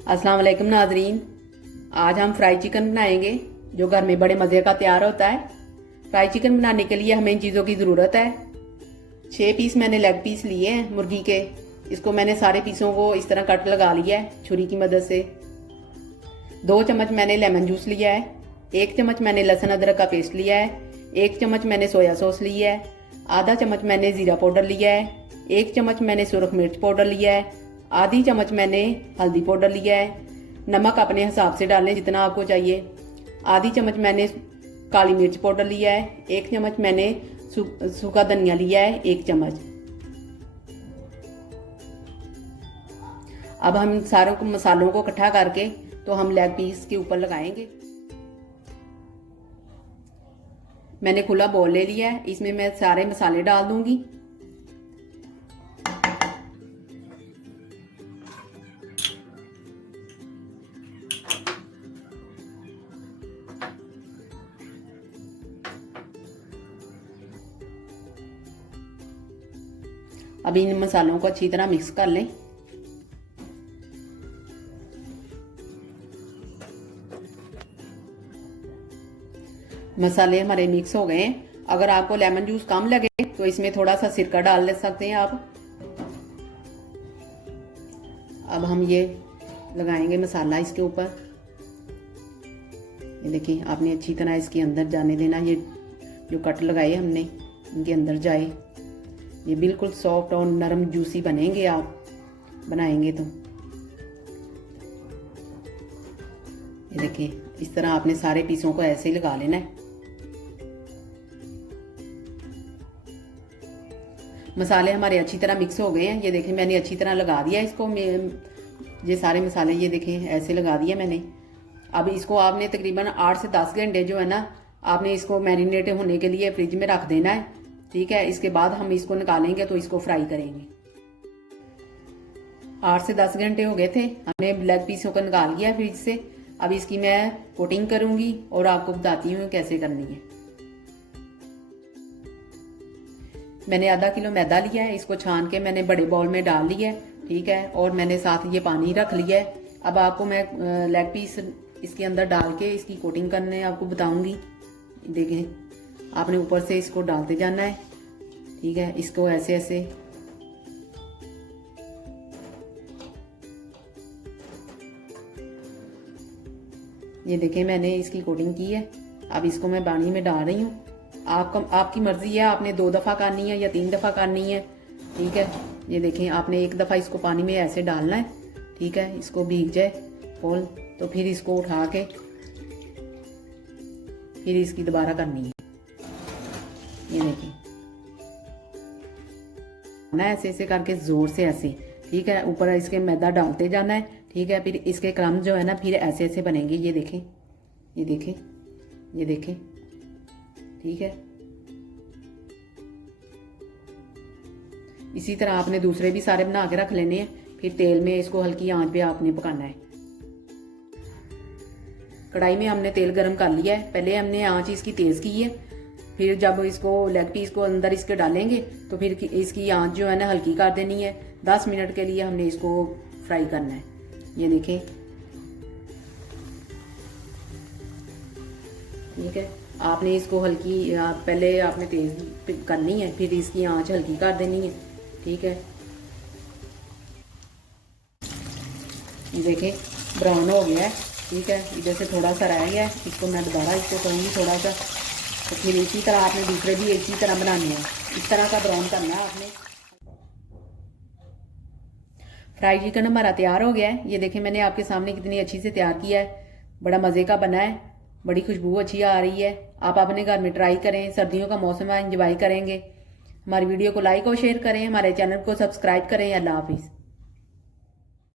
अस्सलाम वालेकुम नाजरीन। आज हम फ्राई चिकन बनाएंगे जो घर में बड़े मज़े का तैयार होता है। फ्राई चिकन बनाने के लिए हमें इन चीज़ों की ज़रूरत है। 6 पीस मैंने लेग पीस लिए हैं मुर्गी के। इसको मैंने सारे पीसों को इस तरह कट लगा लिया है छुरी की मदद से। 2 चम्मच मैंने लेमन जूस लिया है। 1 चम्मच मैंने लहसुन अदरक का पेस्ट लिया है। 1 चम्मच मैंने सोया सॉस लिया है। आधा चम्मच मैंने ज़ीरा पाउडर लिया है। 1 चम्मच मैंने सुरख मिर्च पाउडर लिया है। आधी चम्मच मैंने हल्दी पाउडर लिया है। नमक अपने हिसाब से डालें जितना आपको चाहिए। आधी चम्मच मैंने काली मिर्च पाउडर लिया है। 1 चम्मच मैंने सूखा धनिया लिया है, 1 चम्मच। अब हम सारों को मसालों को इकट्ठा करके तो हम लेग पीस के ऊपर लगाएंगे। मैंने खुला बाउल ले लिया है, इसमें मैं सारे मसाले डाल दूंगी। अब इन मसालों को अच्छी तरह मिक्स कर लें। मसाले हमारे मिक्स हो गए हैं। अगर आपको लेमन जूस कम लगे तो इसमें थोड़ा सा सिरका डाल ले सकते हैं आप। अब हम ये लगाएंगे मसाला इसके ऊपर। ये देखिए, आपने अच्छी तरह इसके अंदर जाने देना। ये जो कट लगाए हमने इनके अंदर जाए। ये बिल्कुल सॉफ्ट और नरम जूसी बनेंगे आप बनाएंगे तो। ये देखिए, इस तरह आपने सारे पीसों को ऐसे ही लगा लेना है। मसाले हमारे अच्छी तरह मिक्स हो गए हैं। ये देखें, मैंने अच्छी तरह लगा दिया इसको। ये सारे मसाले ये देखें ऐसे लगा दिए मैंने। अब इसको आपने तकरीबन 8 से 10 घंटे जो है ना, आपने इसको मैरिनेट होने के लिए फ्रिज में रख देना है। ठीक है, इसके बाद हम इसको निकालेंगे तो इसको फ्राई करेंगे। 8 से 10 घंटे हो गए थे, हमने लेग पीसों को निकाल लिया फ्रिज से। अब इसकी मैं कोटिंग करूंगी और आपको बताती हूँ कैसे करनी है। मैंने आधा किलो मैदा लिया है, इसको छान के मैंने बड़े बाउल में डाल लिया है। ठीक है, और मैंने साथ ये पानी रख लिया है। अब आपको मैं लेग पीस इसके अंदर डाल के इसकी कोटिंग करने आपको बताऊंगी। देखें, आपने ऊपर से इसको डालते जाना है। ठीक है, इसको ऐसे ऐसे ये देखें, मैंने इसकी कोटिंग की है। अब इसको मैं पानी में डाल रही हूँ। आपकी मर्जी है, आपने 2 दफ़ा करनी है या 3 दफ़ा करनी है। ठीक है, ये देखें, आपने 1 दफ़ा इसको पानी में ऐसे डालना है। ठीक है, इसको भीग जाए फुल, तो फिर इसको उठा के फिर इसकी दोबारा करनी है। ये देखिए ना, ऐसे ऐसे करके जोर से ऐसे। ठीक है, ऊपर इसके मैदा डालते जाना है। ठीक है, फिर इसके क्रम जो है ना फिर ऐसे ऐसे बनेंगे। ये देखें, ये देखें, ये देखें। ठीक है, इसी तरह आपने दूसरे भी सारे बना के रख लेने हैं। फिर तेल में इसको हल्की आंच पे आपने पकाना है। कढ़ाई में हमने तेल गरम कर लिया है। पहले हमने आंच इसकी तेज की है। फिर जब इसको लेग पीस को अंदर इसके डालेंगे तो फिर इसकी आंच जो है ना हल्की कर देनी है। 10 मिनट के लिए हमने इसको फ्राई करना है। ये देखें, ठीक है, आपने इसको हल्की पहले आपने तेज करनी है, फिर इसकी आंच हल्की कर देनी है। ठीक है, देखें ब्राउन हो गया है। ठीक है, इधर से थोड़ा सा रह गया है, इसको मैं दोबारा इसको करूँगी थोड़ा सा। तो फिर इसी तरह आपने दूसरे भी इसी तरह बनाने हैं। इस तरह का ब्राउन करना है आपने। फ्राई चिकन हमारा तैयार हो गया है। ये देखें, मैंने आपके सामने कितनी अच्छी से तैयार किया है। बड़ा मज़े का बना है, बड़ी खुशबू अच्छी आ रही है। आप अपने घर में ट्राई करें, सर्दियों का मौसम है, एंजॉय करेंगे। हमारी वीडियो को लाइक और शेयर करें, हमारे चैनल को सब्सक्राइब करें। अल्लाह हाफिज़।